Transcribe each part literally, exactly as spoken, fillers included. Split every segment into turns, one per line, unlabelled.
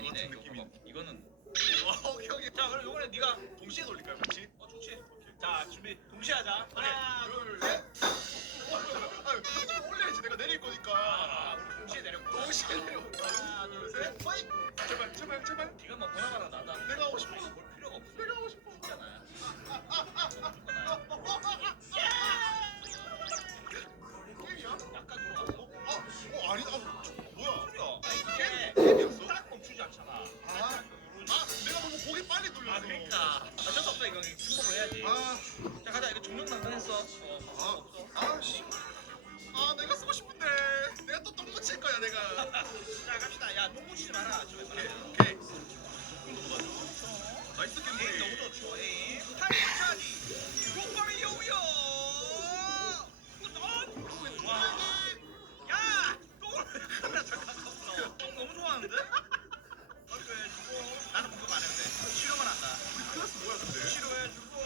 아니네.
같은 느낌이.
이거. 이거는
어, 오케이 오케이. 자 그럼 이번에 네가 동시에 돌릴까요, 같이?
어 좋지.
오케이. 자 준비. 동시에 하자. 하나, 둘, 셋. 아유, 좀 올려야지. 내가 내릴 거니까.
아, 우리 동시에 내렸고.
동시에 내려. 하나, 둘, 셋. 파이. 제발, 제발, 제발.
네가 뭐 보나마나 나다.
내가 하고 싶어.
볼 필요가 없어.
내가 하고 싶어.
있잖아.
게임이야?
약간 돌아갔어.
어? 아, 어 아니다. 아, 저, 뭐야?
소리야.
게임,
이게
게임이었어?
딱 멈추지 않잖아.
아, 아, 내가 너무 고개 빨리 돌려서.
아 그러니까 어쩔 수 없어. 이거 승복을 해야지.
아,
자 가자. 이거 종종 당근했어. 어,
아,
없어.
아, 씨. 아, 내가 쓰고 싶은데. 내가 또 똥 묻힐 거야, 내가.
자 갑시다. 야 똥 묻히지 마라. 좀
오케이,
해봐.
오케이. 나이스
에이
겜블이.
너무 좋죠. 에이 타이밍 차지. 로파리 요요. 와. 야 똥을 왜 카메라 잠깐 갔어. 똥 너무 좋아하는데? 어이구 해주고 나는 공격 안 해도 돼. 치료만 한다.
우리 클래스 뭐야, 근데?
치료해주고.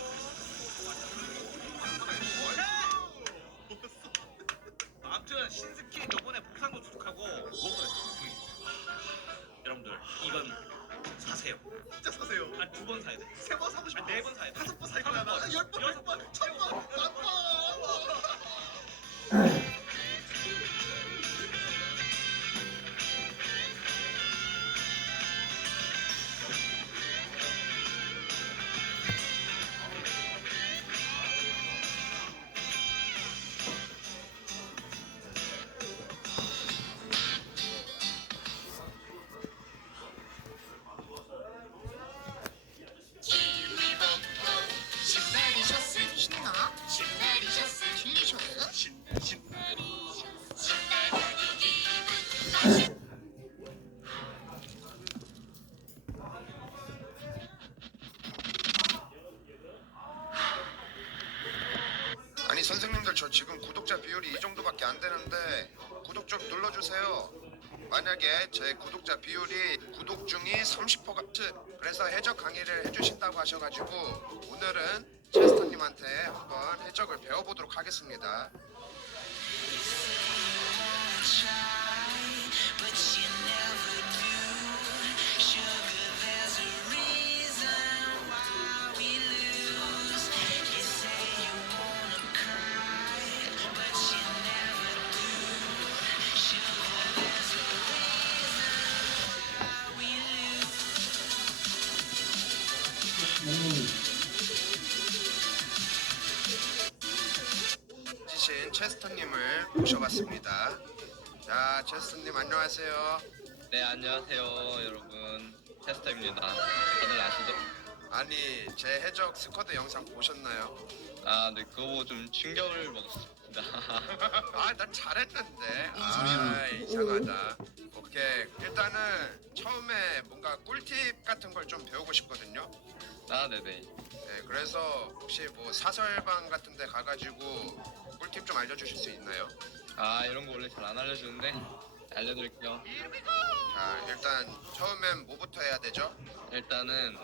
아무튼 신스킨 요번에 복상도 주축하고 무엇보다 집중이. 여러분들 이건 사세요.
진짜 사세요.
한 두 번 사야 돼.
세 번 사고 싶어.
한 네 번 사야 돼.
다섯 번 살 거야, 나.
번,
열 번,
여섯
백 번,
번,
천 번, 만 번.
신나? 신내리셨어? 들리셨어?
신, 신.
신나는 기분
아니 선생님들 저 지금 구독자 비율이 이 정도밖에 안 되는데 구독 좀 눌러주세요. 만약에 제 구독자 비율이 구독 중이 삼십 퍼센트 그래서 해적 강의를 해주신다고 하셔가지고 오늘은 체스터님한테 한번 해적을 배워보도록 하겠습니다. 지신 체스터님을 모셔봤습니다. 자, 체스터님 안녕하세요.
네 안녕하세요 여러분 테스터입니다. 다들 아시죠?
아니 제 해적 스쿼드 영상 보셨나요?
아네 그거 보고 좀 충격을 먹었습니다.
아, 난 잘했는데. 아, 이상하다. 오케이. 일단은 처음에 뭔가 꿀팁 같은 걸 좀 배우고 싶거든요.
아 네네.
네, 그래서 혹시 뭐 사설방 같은 데 가가지고 꿀팁 좀 알려주실 수 있나요?
아 이런 거 원래 잘 안 알려주는데 알려드릴게요.
자, 일단 처음엔 뭐부터 해야 되죠?
일단은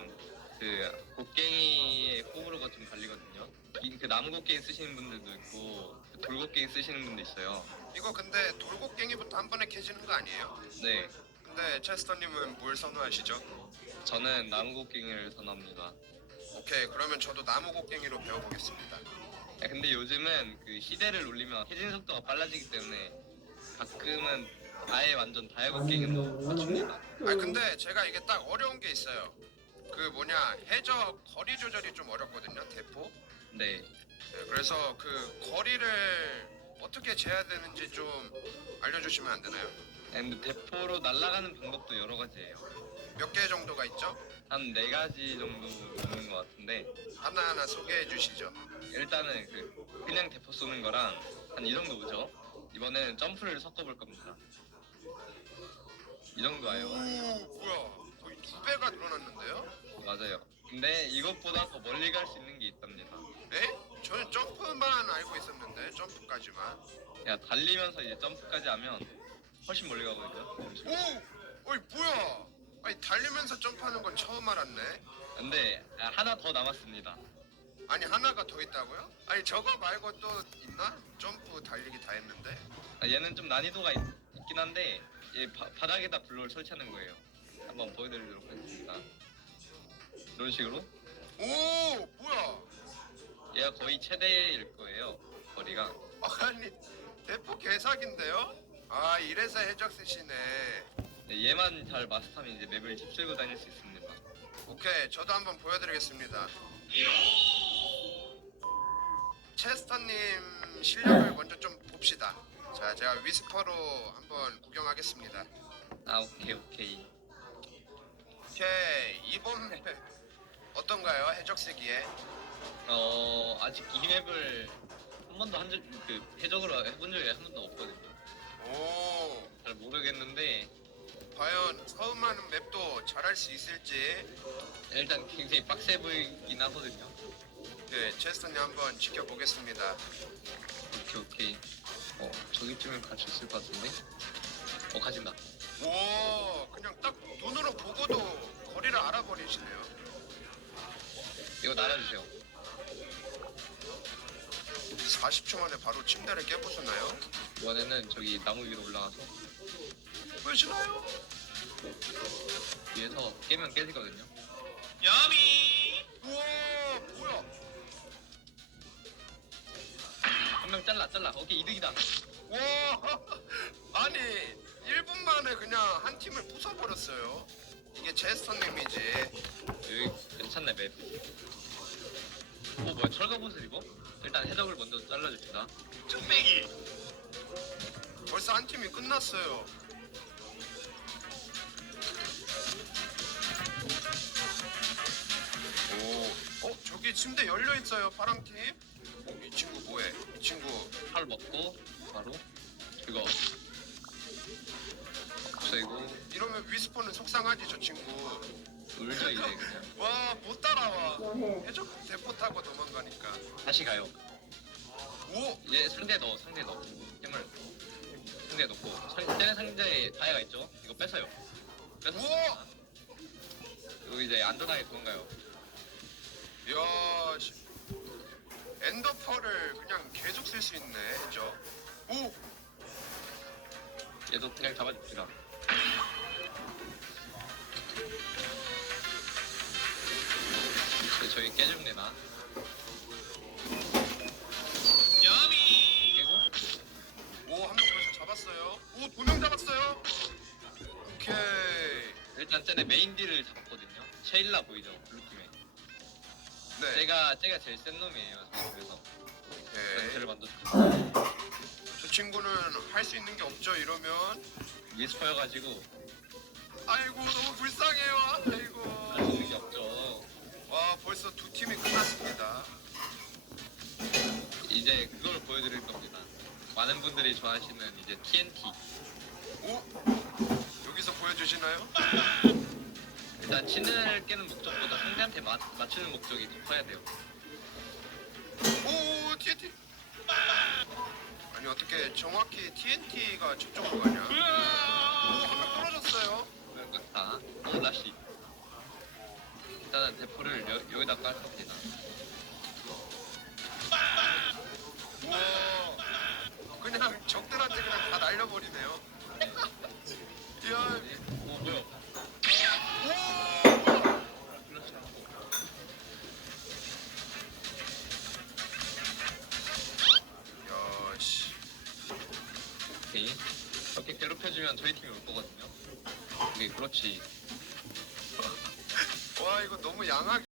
그 곡괭이의 호불호가 좀 갈리거든요. 이- 그 나무 곡괭이 쓰시는 분들도 있고 그 돌곡괭이 쓰시는 분도 있어요.
이거 근데 돌곡갱이부터 한 번에 캐지는 거 아니에요?
네
근데 체스터님은 뭘 선호하시죠?
저는 나무 곡괭이를 선호합니다.
오케이, 그러면 저도 나무 곡괭이로 배워보겠습니다.
야, 근데 요즘은 그 시대를 올리면 해진 속도가 빨라지기 때문에 가끔은 아예 완전 다이아곡괭이로 맞춥니다.
아, 근데 제가 이게 딱 어려운 게 있어요. 그 뭐냐, 해적 거리 조절이 좀 어렵거든요, 대포.
네.
네, 그래서 그 거리를 어떻게 재야 되는지 좀 알려주시면 안 되나요?
근데 대포로 날아가는 방법도 여러 가지예요.
몇 개 정도가 있죠?
한 네 가지 정도 있는 것 같은데
하나하나 소개해 주시죠.
일단은 그 그냥 대포 쏘는 거랑 한 이 정도 오죠. 이번에는 점프를 섞어볼 겁니다. 이 정도
오,
와요.
뭐야, 거의 두 배가 늘어났는데요?
맞아요. 근데 이것보다 더 멀리 갈 수 있는 게 있답니다.
에? 저는 점프만 알고 있었는데, 점프까지만.
야 달리면서 이제 점프까지 하면 훨씬 멀리 가거든요.
오! 어이, 뭐야? 아니, 달리면서 점프하는 건 처음 알았네.
근데 하나 더 남았습니다.
아니, 하나가 더 있다고요? 아니, 저거 말고 또 있나? 점프, 달리기 다 했는데.
아, 얘는 좀 난이도가 있, 긴 한데 얘 바, 바닥에다 블록을 설치하는 거예요. 한번 보여드리도록 하겠습니다. 이런 식으로
오 뭐야?
얘가 거의 최대일 거예요. 거리가.
아니 대포 개사기인데요? 아 이래서 해적 쓰시네.
네, 얘만 잘 마스터하면 이제 맵을 휩쓸고 다닐 수 있습니다.
오케이 저도 한번 보여드리겠습니다. 체스터님 실력을 먼저 좀 봅시다. 자 제가 위스퍼로 한번 구경하겠습니다.
아 오케이 오케이.
오케이 이번 맵 어떤가요? 해적 쓰기에?
어 아직 이 맵을 한 번도 한적그 해적으로 해본 적이 한 번도 없거든요.
오
잘 모르겠는데
과연 처음 하는 맵도 잘할 수 있을지.
일단 굉장히 빡세 보이긴 하거든요.
네 체스터님 한번 지켜보겠습니다.
오케이 오케이. 어 저기쯤엔 갈 수 있을 것 같은데. 어 가진다.
오 그냥 딱 눈으로 보고도 거리를 알아버리시네요.
이거 날아주세요.
사십 초 만에 바로 침대를 깨부수나요?
이번에는 저기 나무 위로 올라가서
보시나요?
위에서 깨면 깨지거든요.
야미.
우와 뭐야?
한 명 잘라 잘라. 오케이 이득이다.
와 아니 일 분 만에 그냥 한 팀을 부숴버렸어요. 이게 제스터님이지.
여기 괜찮네 맵. 어 뭐야 철갑 옷을 입어? 일단 해적을 먼저 잘라줍시다.
뚝배기.
벌써 한 팀이 끝났어요. 오, 어 저기 침대 열려 있어요 파랑 팀. 어, 이 친구 뭐해? 이 친구
팔 먹고 바로 그거 없애고
이러면 위스퍼는 속상하지 저 친구.
울죠 이제 그냥.
와 못 따라와. 해적 대포 타고 도망가니까.
다시 가요.
오,
이제 상대 넣어 상대 넣어 힘을 상대 넣고 상, 쟤네 상자에 다이아가 있죠? 이거 뺏어요. 뺏었습니다. 그리고 이제 안전하게 도망가요.
야, 씨. 엔더펄을 그냥 계속 쓸 수 있네, 해적. 오,
얘도 그냥 잡아줍시다. 이제 저희 깨줍니다.
야미.
깨고
오, 한 명 벌써 잡았어요. 오, 두 명 잡았어요. 오케이.
일단 쟤네 메인 딜을 잡았거든요. 쉐일라 보이죠? 블루팀에.
네.
제가 제가 제일 센 놈이에요. 저희 그래서 쟤를
오케이.
만들어
저 친구는 할 수 있는 게 없죠, 이러면.
위스퍼여가지고
아이고, 너무 불쌍해요. 아이고.
할 수 있는 게 없죠.
와, 벌써 두 팀이 끝났습니다.
이제 그걸 보여드릴 겁니다. 많은 분들이 좋아하시는 이제 티엔티.
오, 여기서 보여주시나요?
일단 친을 깨는 목적보다 상대한테 맞, 맞추는 목적이 더 커야 돼요.
오, 티엔티. 아니, 어떻게 정확히 티엔티가 저쪽으로 가냐? 오, 한 명 떨어졌어요.
자, 오 라시. 일단은 대포를 여, 여기다 깔 겁니다.
우와, 그냥 적들한테 그냥 다 날려버리네요. 이야,
오 뭐야?
오!
그렇지 않고.
야, 씨.
오케이. 이렇게 괴롭혀주면 저희 팀이 올 거거든요. 오케이 그렇지.
와, 이거 너무 양아기